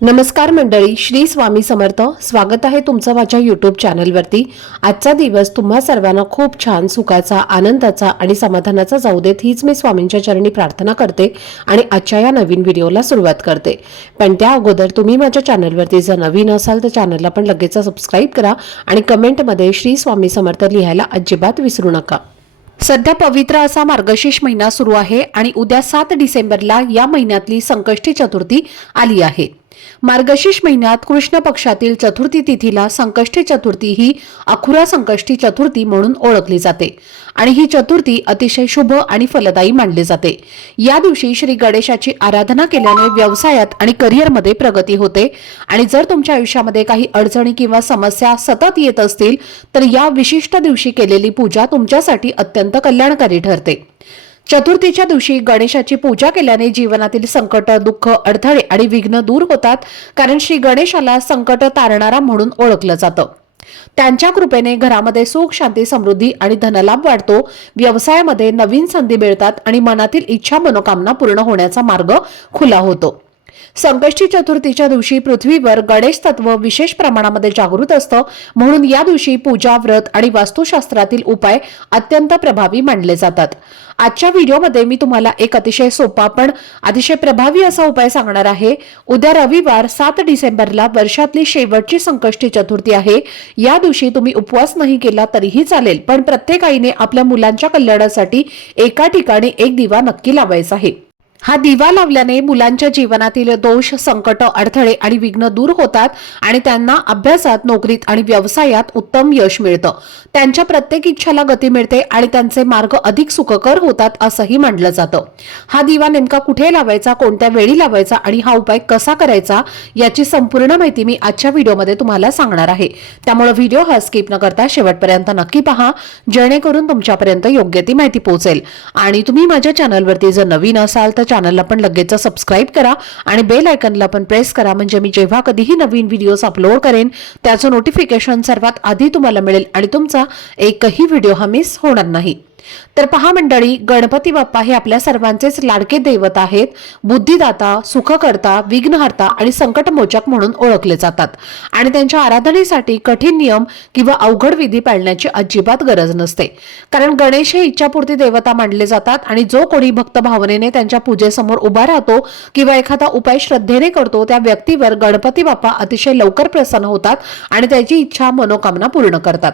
नमस्कार मंडळी, श्री स्वामी समर्थ. स्वागत आहे तुमचं माझ्या यूट्यूब चॅनलवरती. आजचा दिवस तुम्हा सर्वांना खूप छान, सुखाचा, आनंदाचा आणि समाधानाचा जाऊ देत, हीच मी स्वामींच्या चरणी प्रार्थना करते आणि आजच्या या नवीन व्हिडिओला सुरुवात करते. पण त्या अगोदर तुम्ही माझ्या चॅनलवरती जर नवीन असाल तर चॅनलला पण लगेच सबस्क्राईब करा आणि कमेंटमध्ये श्री स्वामी समर्थ लिहायला अजिबात विसरू नका. सध्या पवित्र असा मार्गशीर्ष महिना सुरू आहे आणि उद्या 7 डिसेंबरला या महिन्यातली संकष्टी चतुर्थी आली आहे. मार्गशीर्ष महिन्यात कृष्ण पक्षातील चतुर्थी तिथीला संकष्टी चतुर्थी ही अखुरा संकष्टी चतुर्थी म्हणून ओळखली जाते आणि ही चतुर्थी अतिशय शुभ आणि फलदायी मानली जाते. या दिवशी श्री गणेशाची आराधना केल्याने व्यवसायात आणि करिअरमध्ये प्रगती होते आणि जर तुमच्या आयुष्यामध्ये काही अडचणी किंवा समस्या सतत येत असतील तर या विशिष्ट दिवशी केलेली पूजा तुमच्यासाठी अत्यंत कल्याणकारी ठरते. चतुर्थीच्या दिवशी गणेशाची पूजा केल्याने जीवनातील संकट, दुःख, अडथळे आणि विघ्न दूर होतात, कारण श्री गणेशाला संकट तारणारा म्हणून ओळखलं जातं. त्यांच्या कृपेने घरामध्ये सुख, शांती, समृद्धी आणि धनलाभ वाढतो. व्यवसायामध्ये नवीन संधी मिळतात आणि मनातील इच्छा, मनोकामना पूर्ण होण्याचा मार्ग खुला होतो. संकष्टी चतुर्थीच्या दिवशी पृथ्वीवर गणेश तत्व विशेष प्रमाणामध्ये जागृत असतं, म्हणून या दिवशी पूजा, व्रत आणि वास्तुशास्त्रातील उपाय अत्यंत प्रभावी मानले जातात. आजच्या व्हिडिओमध्ये मी तुम्हाला एक अतिशय सोपा पण अतिशय प्रभावी असा उपाय सांगणार आहे. उद्या रविवार 7 डिसेंबरला वर्षातली शेवटची संकष्टी चतुर्थी आहे. या दिवशी तुम्ही उपवास नाही केला तरीही चालेल, पण प्रत्येक आईने आपल्या मुलांच्या कल्याणासाठी एका ठिकाणी एक दिवा नक्की लावायचा आहे. हा दिवा लावल्याने मुलांच्या जीवनातील दोष, संकट, अडथळे आणि विघ्न दूर होतात आणि त्यांना अभ्यासात, नोकरीत आणि व्यवसायात उत्तम यश मिळतं. त्यांच्या प्रत्येक इच्छाला गती मिळते आणि त्यांचे मार्ग अधिक सुखकर होतात असंही मानलं जातं. हा दिवा नेमका कुठे लावायचा, कोणत्या वेळी लावायचा आणि हा उपाय कसा करायचा याची संपूर्ण माहिती मी आजच्या व्हिडिओमध्ये तुम्हाला सांगणार आहे. त्यामुळे व्हिडिओ हा स्किप न करता शेवटपर्यंत नक्की पहा, जेणेकरून तुमच्यापर्यंत योग्य ती माहिती पोहोचेल. आणि तुम्ही माझ्या चॅनलवरती जर नवीन असाल तर चॅनलला पण लगेच सबस्क्राईब करा आणि बेल आयकॉनला पण प्रेस करा, म्हणजे मी जेव्हा कधीही नवीन व्हिडिओज अपलोड करेन त्याचं नोटिफिकेशन सर्वात आधी तुम्हाला मिळेल आणि तुमचा एकही व्हिडिओ हा मिस होणार नाही. तर पहा मंडळी, गणपती बाप्पा हे आपल्या सर्वांचेच लाडके दैवत आहेत. बुद्धिदाता, सुखकर्ता, विघ्नहर्ता आणि संकटमोचक म्हणून ओळखले जातात आणि त्यांच्या आराधनेसाठी कठीण नियम किंवा अवघड विधी पाळण्याची अजिबात गरज नसते, कारण गणेश हे इच्छापूर्ती देवता मानले जातात आणि जो कोणी भक्त भावनेने त्यांच्या पूजेसमोर उभा राहतो किंवा एखादा उपाय श्रद्धेने करतो त्या व्यक्तीवर गणपती बाप्पा अतिशय लवकर प्रसन्न होतात आणि त्याची इच्छा, मनोकामना पूर्ण करतात.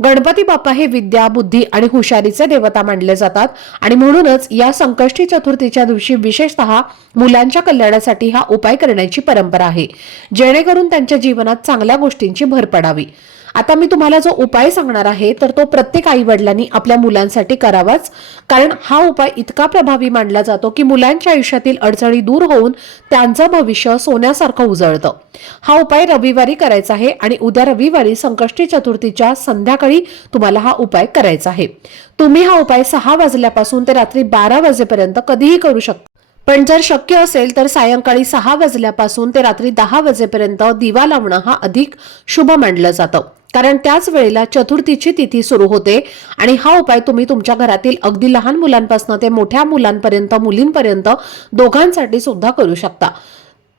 गणपती बाप्पा हे विद्या, बुद्धी आणि हुशारीचे देवता मानले जातात आणि म्हणूनच या संकष्टी चतुर्थीच्या दिवशी विशेषतः मुलांच्या कल्याणासाठी हा उपाय करण्याची परंपरा आहे, जेणेकरून त्यांच्या जीवनात चांगल्या गोष्टींची भर पडावी. आता मी तुम्हाला जो उपाय सांगणार आहे तर तो प्रत्येक आई वडिलांनी आपल्या मुलांसाठी करावाच, कारण हा उपाय इतका प्रभावी मानला जातो की मुलांच्या आयुष्यातील अडचणी दूर होऊन त्यांचं भविष्य सोन्यासारखं उजळतं. हा उपाय रविवारी करायचा आहे आणि उद्या रविवारी संकष्टी चतुर्थीच्या संध्याकाळी तुम्हाला हा उपाय करायचा आहे. तुम्ही हा उपाय 6 वाजल्यापासून ते रात्री 12 वाजेपर्यंत कधीही करू शकता, पण जर शक्य असेल तर सायंकाळी 6 वाजल्यापासून ते रात्री 10 वाजेपर्यंत दिवा लावणं हा अधिक शुभ मानलं जातं, कारण त्याच वेळेला चतुर्थीची तिथी सुरू होते आणि हा उपाय तुम्ही तुमच्या घरातील अगदी लहान मुलांपासून ते मोठ्या मुलांपर्यंत, मुलींपर्यंत दोघांसाठी सुद्धा करू शकता.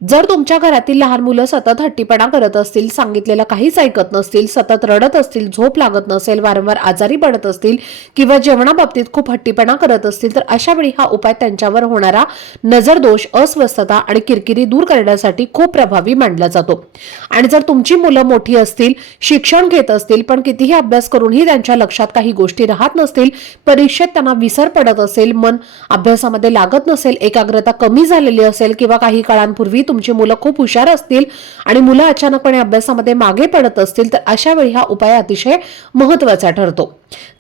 जर तुमच्या घरातील लहान मुलं सतत हट्टीपणा करत असतील, सांगितलेलं काहीच ऐकत नसतील, सतत रडत असतील, झोप लागत नसेल, वारंवार आजारी पडत असतील किंवा जेवणाबाबतीत खूप हट्टीपणा करत असतील तर अशा वेळी हा उपाय त्यांच्यावर होणारा नजरदोष, अस्वस्थता आणि किरकिरी दूर करण्यासाठी खूप प्रभावी मानला जातो. आणि जर तुमची मुलं मोठी असतील, शिक्षण घेत असतील, पण कितीही अभ्यास करूनही त्यांच्या लक्षात काही गोष्टी राहत नसतील, परीक्षेत त्यांना विसर पडत असेल, मन अभ्यासामध्ये लागत नसेल, एकाग्रता कमी झालेली असेल किंवा काही काळांपूर्वी तुमची मुलं खूप हुशार असतील आणि मुलं अचानकपणे अभ्यासामध्ये मागे पडत असतील तर अशा वेळी हा उपाय अतिशय महत्त्वाचा ठरतो.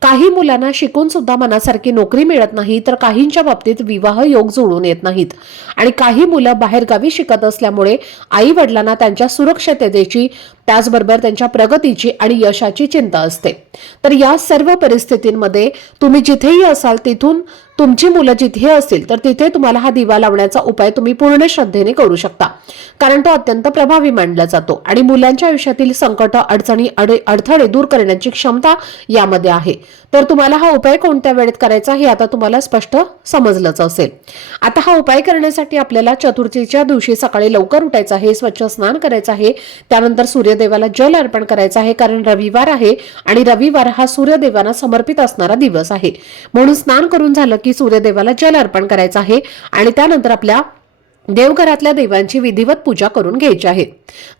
काही मुलांना शिकून सुद्धा मनासारखी नोकरी मिळत नाही, तर काहींच्या बाबतीत विवाह योग जुळून येत नाहीत आणि काही मुलं बाहेरगावी शिकत असल्यामुळे आई वडिलांना त्यांच्या सुरक्षिततेची, त्याचबरोबर त्यांच्या प्रगतीची आणि यशाची चिंता असते। तर या सर्व परिस्थितींमध्ये तुम्ही जिथेही असाल तिथून तुमची मुलं जिथे असतील तर तिथे तुम्हाला हा दिवा लावण्याचा उपाय तुम्ही पूर्ण श्रद्धेने करू शकता, कारण तो अत्यंत प्रभावी मानला जातो आणि मुलांच्या आयुष्यातील संकट, अडचणी, अडथळे दूर करण्याची क्षमता यामध्ये आहे। तर तुम्हाला हा उपाय कोणत्या वेळेत करायचा हे आता तुम्हाला स्पष्ट समजलंच असेल। आता हा उपाय करण्यासाठी आपल्याला चतुर्थीच्या दिवशी सकाळी लवकर उठायचं आहे, स्वच्छ स्नान करायचं आहे, त्यानंतर सूर्यदेवाला जल अर्पण करायचं आहे, कारण रविवार आहे आणि रविवार हा सूर्यदेवांना समर्पित असणारा दिवस आहे। म्हणून स्नान करून झालं की सूर्यदेवाला जल अर्पण करायचं आहे आणि त्यानंतर आपल्या देवघरातल्या देवांची विधिवत पूजा करून घ्यायची आहे।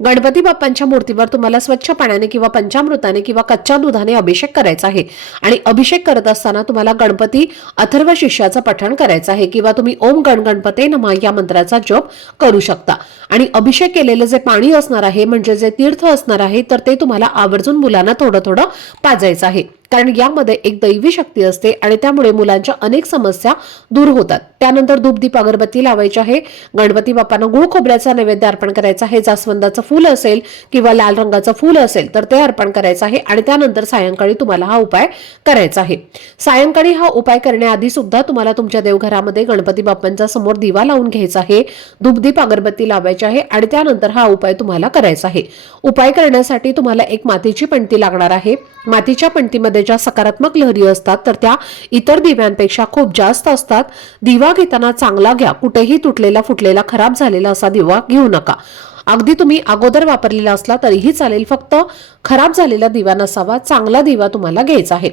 गणपती बाप्पांच्या मूर्तीवर तुम्हाला स्वच्छ पाण्याने किंवा पंचामृताने किंवा कच्च्या दुधाने अभिषेक करायचा आहे आणि अभिषेक करत असताना तुम्हाला गणपती अथर्व शीर्षाचं पठण करायचं आहे किंवा तुम्ही ओम गण गणपते नमः या मंत्राचा जप करू शकता। आणि अभिषेक केलेले जे पाणी असणार आहे म्हणजे जे तीर्थ असणार आहे तर ते तुम्हाला आवर्जून मुलांना थोडं थोडं पाजायचं आहे, कारण यामध्ये एक दैवी शक्ती असते आणि त्यामुळे मुलांच्या अनेक समस्या दूर होतात। त्यानंतर धूप दीप अगरबत्ती लावायची आहे, गणपती बाप्पांना गुळ खोबऱ्याचा नैवेद्य अर्पण करायचा आहे, जास्वंदाचं फूल असेल किंवा लाल रंगाचं फूल असेल तर ते अर्पण करायचं आहे आणि त्यानंतर सायंकाळी तुम्हाला हा उपाय करायचा आहे। सायंकाळी हा उपाय करण्याआधी सुद्धा तुम्हाला तुमच्या देवघरामध्ये गणपती बाप्पांच्या समोर दिवा लावून घ्यायचा आहे, धूप दीप अगरबत्ती लावायची आहे आणि त्यानंतर हा उपाय तुम्हाला करायचा आहे। उपाय करण्यासाठी तुम्हाला एक मातीची पणती लागणार आहे। मातीच्या पणतीमध्ये ज्या सकारात्मक लहरी असतात तर त्या इतर दिव्यांपेक्षा खूप जास्त असतात। दिवा घेताना चांगला घ्या, कुठेही तुटलेला फुटलेला खराब झालेला असा दिवा घेऊ नका। अगदी तुम्ही अगोदर वापरलेला असला तरीही चालेल, फक्त खराब झालेला दिवा नसावा, चांगला दिवा तुम्हाला घ्यायचा आहे।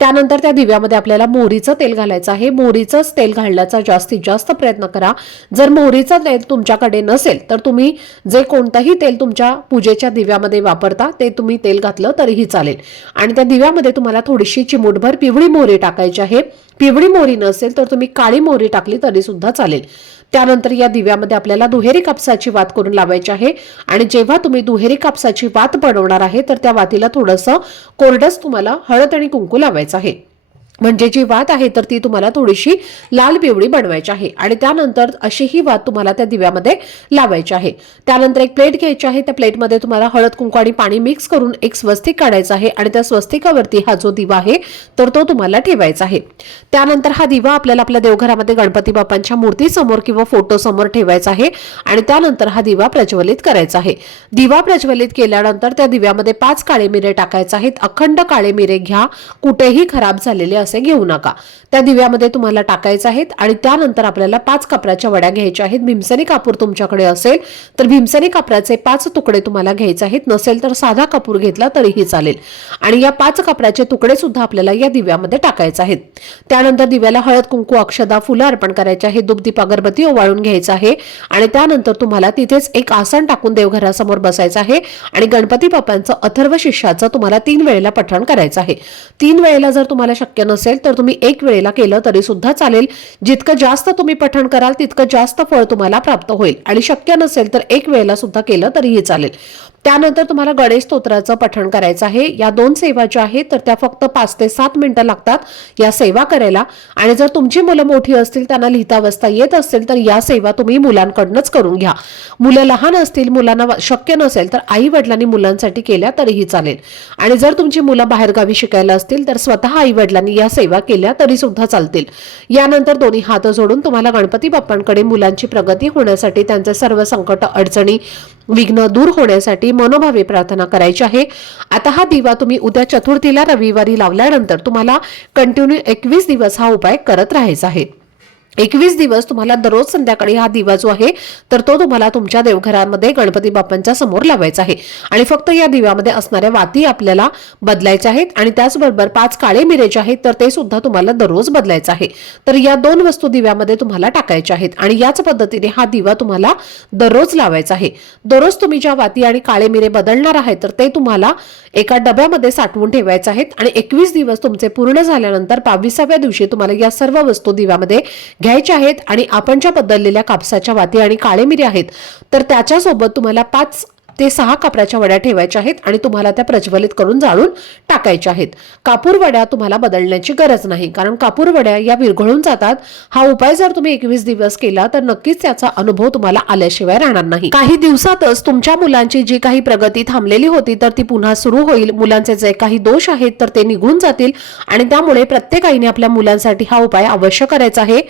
त्यानंतर त्या दिव्यामध्ये आपल्याला मोहरीचं तेल घालायचं आहे। मोहरीचंच तेल घालण्याचा जास्तीत जास्त प्रयत्न करा। जर मोहरीचं तेल तुमच्याकडे नसेल तर तुम्ही जे कोणतंही तेल तुमच्या पूजेच्या दिव्यामध्ये वापरता ते तुम्ही तेल घातलं तरीही चालेल आणि त्या दिव्यामध्ये तुम्हाला थोडीशी चिमूटभर पिवळी मोहरी टाकायची आहे। पिवळी मोहरी नसेल तर तुम्ही काळी मोहरी टाकली तरी सुद्धा चालेल। त्यानंतर या दिव्यामध्ये आपल्याला दुहेरी कापसाची वात करून लावायची आहे आणि जेव्हा तुम्ही दुहेरी कापसाची वात बनवणार आहे तर त्या वातीला थोडंसं कोरडस तुम्हाला हळद आणि कुंकू लावायचं आहे, म्हणजे जी वात आहे तर ती तुम्हाला थोडीशी लाल पिवळी बनवायची आहे आणि त्यानंतर अशी ही वात तुम्हाला त्या दिव्यामध्ये लावायची आहे। त्यानंतर एक प्लेट घ्यायची आहे, त्या प्लेटमध्ये तुम्हाला हळद कुंकू आणि पाणी मिक्स करून एक स्वस्तिक काढायचं आहे आणि त्या स्वस्तिकावरती हा जो दिवा आहे तर तो तुम्हाला ठेवायचा आहे। त्यानंतर हा दिवा आपल्याला आपल्या देवघरामध्ये गणपती बाप्पांच्या मूर्ती समोर किंवा फोटो समोर ठेवायचा आहे आणि त्यानंतर हा दिवा प्रज्वलित करायचा आहे। दिवा प्रज्वलित केल्यानंतर त्या दिव्यामध्ये 5 काळे मिरे टाकायचे आहेत। अखंड काळे मिरे घ्या, कुठेही खराब झालेले असे घेऊ नका। त्या दिव्यामध्ये तुम्हाला टाकायचे आहेत आणि त्यानंतर आपल्याला 5 कापराच्या वड्या घ्यायच्या आहेत। भीमसेनी कापूर तुमच्याकडे असेल तर भीमसेनी कापराचे 5 तुकडे तुम्हाला घ्यायचे आहेत, नसेल तर साधा कापूर घेतला तरीही चालेल आणि या 5 कापराचे तुकडे सुद्धा आपल्याला या दिव्यामध्ये टाकायचे आहेत। त्यानंतर दिव्याला हळद कुंकू अक्षदा फुलं अर्पण करायचे आहे, धूप दीप अगरबत्ती ओवाळून घ्यायचं आहे आणि त्यानंतर तुम्हाला तिथेच एक आसन टाकून देवघरासमोर बसायचं आहे आणि गणपती बाप्पांचं अथर्व शीर्षाचं तुम्हाला 3 वेळेला पठण करायचं आहे। 3 वेळेला जर तुम्हाला शक्य नसेल तर तुम्ही 1 वेळेला केलं तरी सुद्धा चालेल। जितकं जास्त तुम्ही पठण कराल तितकं जास्त फळ तुम्हाला प्राप्त होईल आणि शक्य नसेल तर 1 वेळेला सुद्धा केलं तरीही चालेल। त्यानंतर तुम्हाला गणेश स्तोत्राचं पठण करायचं आहे। या 2 सेवा ज्या आहेत तर त्या फक्त 5 ते 7 मिनिटं लागतात या सेवा करायला आणि जर तुमची मुलं मोठी असतील, त्यांना लिहिता वाचता येत असेल तर या सेवा तुम्ही मुलांकडूनच करून घ्या। मुलं लहान असतील, मुलांना शक्य नसेल तर आई वडिलांनी मुलांसाठी केल्या तरीही चालेल आणि जर तुमची मुलं बाहेरगावी शिकायला असतील तर स्वतः आई वडिलांनी या सेवा केल्या तरी सुद्धा चालतील। यानंतर दोन्ही हात जोडून तुम्हाला गणपती बाप्पांकडे मुलांची प्रगती होण्यासाठी, त्यांचे सर्व संकट, अडचणी, विघ्न दूर होण्यासाठी मनोभावे प्रार्थना करायची आहे। आता हा दिवा तुम्ही उद्या चतुर्थीला रविवारी लावल्यानंतर तुम्हाला कंटिन्यू 21 दिवस हा उपाय करत राहायचा आहे। 21 दिवस तुम्हाला दररोज संध्याकाळी हा दिवा जो आहे तर तो तुम्हाला तुमच्या देवघरामध्ये गणपती बाप्पांच्या समोर लावायचा आहे आणि फक्त या दिव्यामध्ये असणाऱ्या वाती आपल्याला बदलायच्या आहेत आणि त्याचबरोबर 5 काळे मिरे जे आहेत तर ते सुद्धा तुम्हाला दररोज बदलायचं आहे। तर या 2 वस्तू दिव्यामध्ये तुम्हाला टाकायच्या आहेत आणि याच पद्धतीने हा दिवा तुम्हाला दररोज लावायचा आहे। दररोज तुम्ही ज्या वाती आणि काळे मिरे बदलणार आहे तर ते तुम्हाला एका डब्यामध्ये साठवून ठेवायचे आहेत आणि 21 दिवस तुमचे पूर्ण झाल्यानंतर 22व्या दिवशी तुम्हाला या सर्व वस्तू दिव्यामध्ये घ्यायचे आहेत आणि आपण ज्या बदललेल्या कापसाच्या वाती आणि काळे मिरे आहेत तर त्याच्यासोबत तुम्हाला 5 ते 6 कापराच्या वड्या ठेवायच्या आहेत आणि तुम्हाला त्या प्रज्वलित करून जाळून टाकायच्या आहेत. कापूर वड्या तुम्हाला बदलण्याची गरज नाही, कारण कापूर वड्या या विरघळून जातात. हा उपाय जर तुम्ही 21 दिवस केला तर नक्कीच त्याचा अनुभव तुम्हाला आल्याशिवाय राहणार नाही. काही दिवसातच तुमच्या मुलांची जी काही प्रगती थांबलेली होती तर ती पुन्हा सुरू होईल. मुलांचे जे काही दोष आहेत तर ते निघून जातील आणि त्यामुळे प्रत्येक आईने आपल्या मुलांसाठी हा उपाय अवश्य करायचा आहे.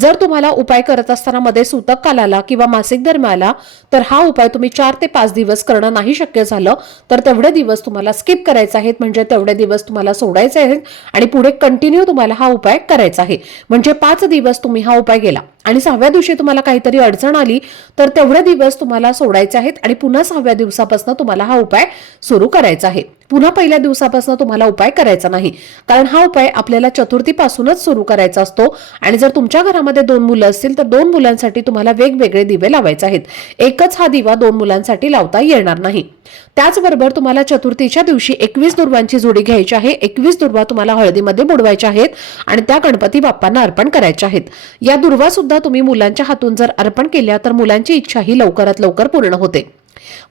जर तुम्हाला उपाय करत असताना मध्ये सूतक काल आला किंवा मासिक धर्म आला तर हा उपाय तुम्ही 4 ते 5 दिवस करणं नाही शक्य झालं तर तेवढे दिवस तुम्हाला स्किप करायचे आहेत, म्हणजे तेवढे दिवस तुम्हाला सोडायचे आहेत आणि पुढे कंटिन्यू तुम्हाला हा उपाय करायचा आहे. म्हणजे 5 दिवस तुम्ही हा उपाय केला आणि 6व्या दिवशी तुम्हाला काहीतरी अडचण आली तर तेवढे दिवस तुम्हाला सोडायचे आहेत आणि पुन्हा 6व्या दिवसापासून तुम्हाला हा उपाय सुरू करायचा आहे. पुन्हा पहिल्या दिवसापासून तुम्हाला उपाय करायचा नाही, कारण हा उपाय आपल्याला चतुर्थीपासूनच सुरू करायचा असतो. आणि जर तुमच्या घरामध्ये 2 मुलं असतील तर 2 मुलांसाठी तुम्हाला वेगवेगळे दिवे लावायचे आहेत. एकच हा दिवा 2 मुलांसाठी लावता येणार नाही. त्याचबरोबर तुम्हाला चतुर्थीच्या दिवशी 21 दुर्वांची जोडी घ्यायची आहे. 21 दुर्वा तुम्हाला हळदीमध्ये बुडवायच्या आहेत आणि त्या गणपती बाप्पांना अर्पण करायच्या आहेत. या दुर्वा सुद्धा तुम्ही मुलांच्या हातून जर अर्पण केल्या तर मुलांची इच्छा ही लवकरात लवकर पूर्ण होते.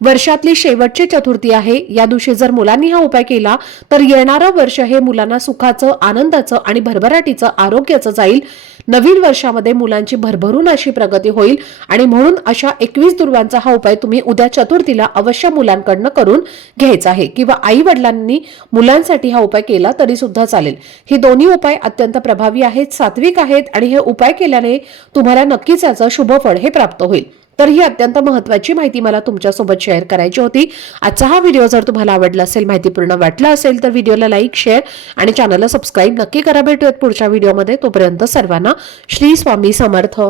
वर्षातली शेवटची चतुर्थी आहे. या दिवशी जर मुलांनी हा उपाय केला तर येणारं वर्ष हे मुलांना सुखाचं, आनंदाचं आणि भरभराटीचं, आरोग्याचं जाईल. नवीन वर्षामध्ये मुलांची भरभरून अशी प्रगती होईल आणि म्हणून अशा 21 दुर्वांचा हा उपाय तुम्ही उद्या चतुर्थीला अवश्य मुलांकडनं करून घ्यायचा आहे किंवा आई वडिलांनी मुलांसाठी हा उपाय केला तरी सुद्धा चालेल. ही दोन्ही उपाय अत्यंत प्रभावी आहेत, सात्विक आहेत आणि हे उपाय केल्याने तुम्हाला नक्कीच याचं शुभफळ हे प्राप्त होईल. तर ही अत्यंत महत्त्वाची माहिती मला तुमच्यासोबत शेअर करायची होती. आजचा हा व्हिडिओ जर तुम्हाला आवडला असेल, माहितीपूर्ण वाटला असेल तर व्हिडिओला लाईक, शेअर आणि चॅनलला सबस्क्राईब नक्की करा. भेटूयात पुढच्या व्हिडिओमध्ये. तोपर्यंत सर्वांना श्री स्वामी समर्थ.